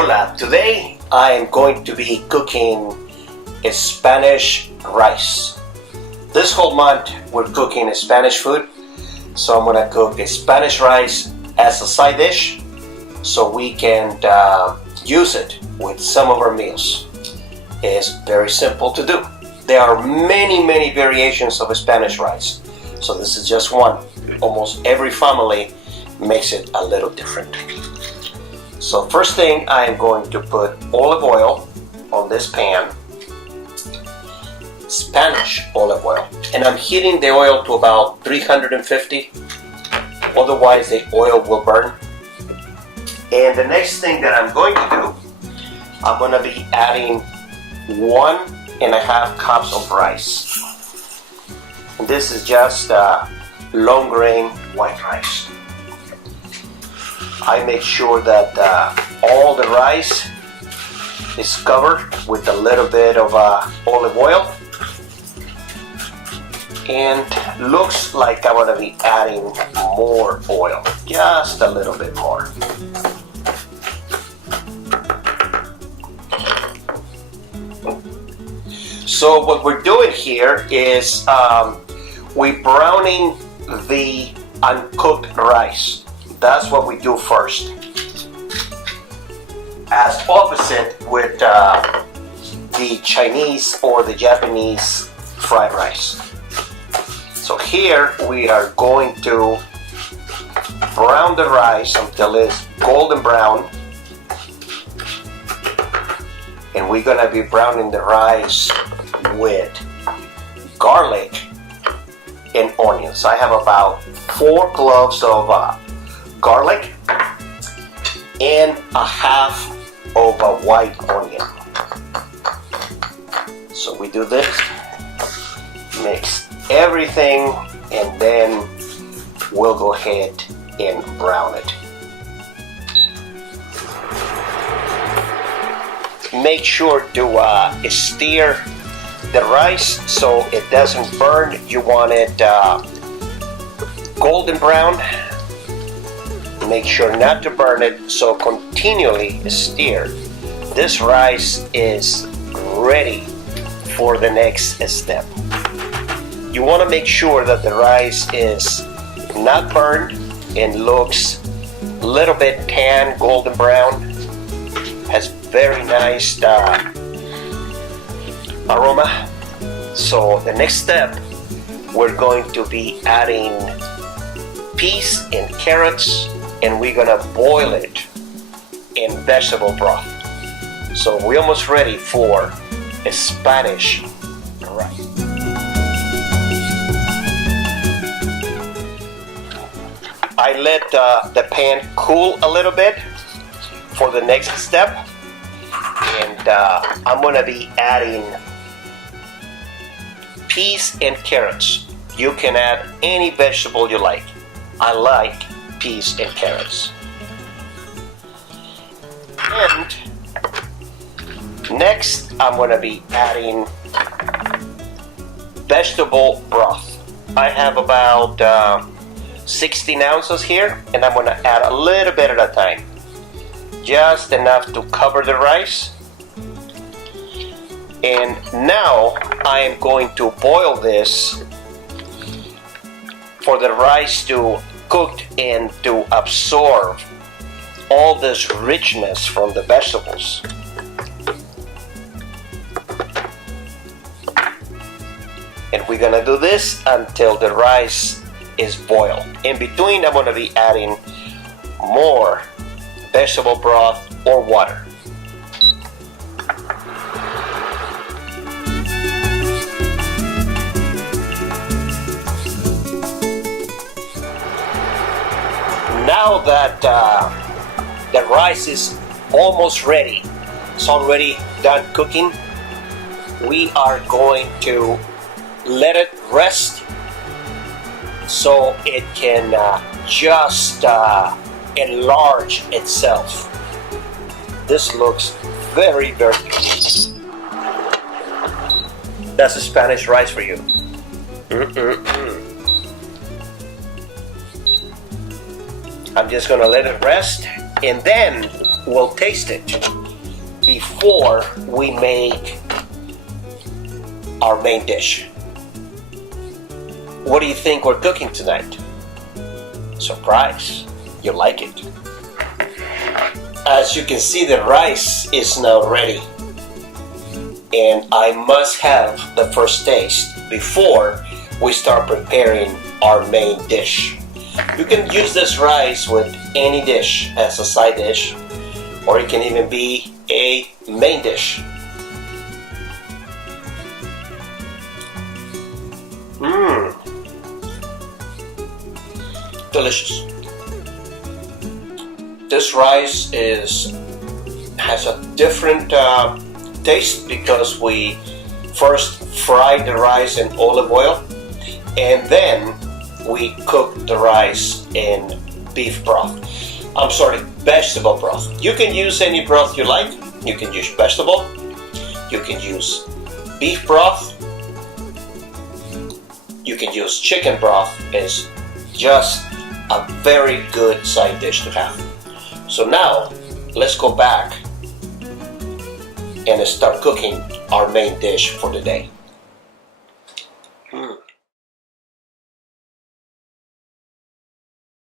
Hola, today I am going to be cooking a Spanish rice. This whole month we're cooking Spanish food, so I'm gonna cook a Spanish rice as a side dish so we can use it with some of our meals. It's very simple to do. There are many variations of Spanish rice, so this is just one. Almost every family makes it a little different. So first thing, I am going to put olive oil on this pan, Spanish olive oil, and I'm heating the oil to about 350, otherwise the oil will burn. And the next thing that I'm going to do, I'm going to be adding 1.5 cups of rice. And this is just long grain white rice. I make sure that all the rice is covered with a little bit of olive oil, and looks like I'm going to be adding more oil, just a little bit more. So what we're doing here is we're browning the uncooked rice. That's what we do first, as opposite with the Chinese or the Japanese fried rice. So here we are going to brown the rice until it's golden brown, and we're gonna be browning the rice with garlic and onions. I have about 4 cloves of garlic and a half of a white onion. So we do this, mix everything, and then we'll go ahead and brown it. Make sure to stir the rice so it doesn't burn. You want it golden brown. Make sure not to burn it, so continually stir. This rice is ready for the next step. You want to make sure that the rice is not burned and looks a little bit tan, golden brown. Has very nice aroma. So the next step, we're going to be adding peas and carrots, and we're gonna boil it in vegetable broth. So we're almost ready for a Spanish rice. I let the pan cool a little bit for the next step, and I'm gonna be adding peas and carrots. You can add any vegetable you like. I like peas and carrots. And next, I'm going to be adding vegetable broth. I have about 16 ounces here, and I'm going to add a little bit at a time, just enough to cover the rice. And now I am going to boil this for the rice to cook and to absorb all this richness from the vegetables. And we're gonna do this until the rice is boiled. In between, I'm gonna be adding more vegetable broth or water. Now that the rice is almost ready, it's already done cooking, we are going to let it rest so it can just enlarge itself. This looks very good. That's a Spanish rice for you. I'm just gonna let it rest, and then we'll taste it before we make our main dish. What do you think we're cooking tonight? Surprise, you like it. As you can see, the rice is now ready. And I must have the first taste before we start preparing our main dish. You can use this rice with any dish as a side dish, or it can even be a main dish. Delicious. This rice has a different taste because we first fried the rice in olive oil and then we cooked the rice in beef broth. I'm sorry, vegetable broth. You can use any broth you like. You can use vegetable. You can use beef broth. You can use chicken broth. It's just a very good side dish to have. So now, let's go back and start cooking our main dish for the day.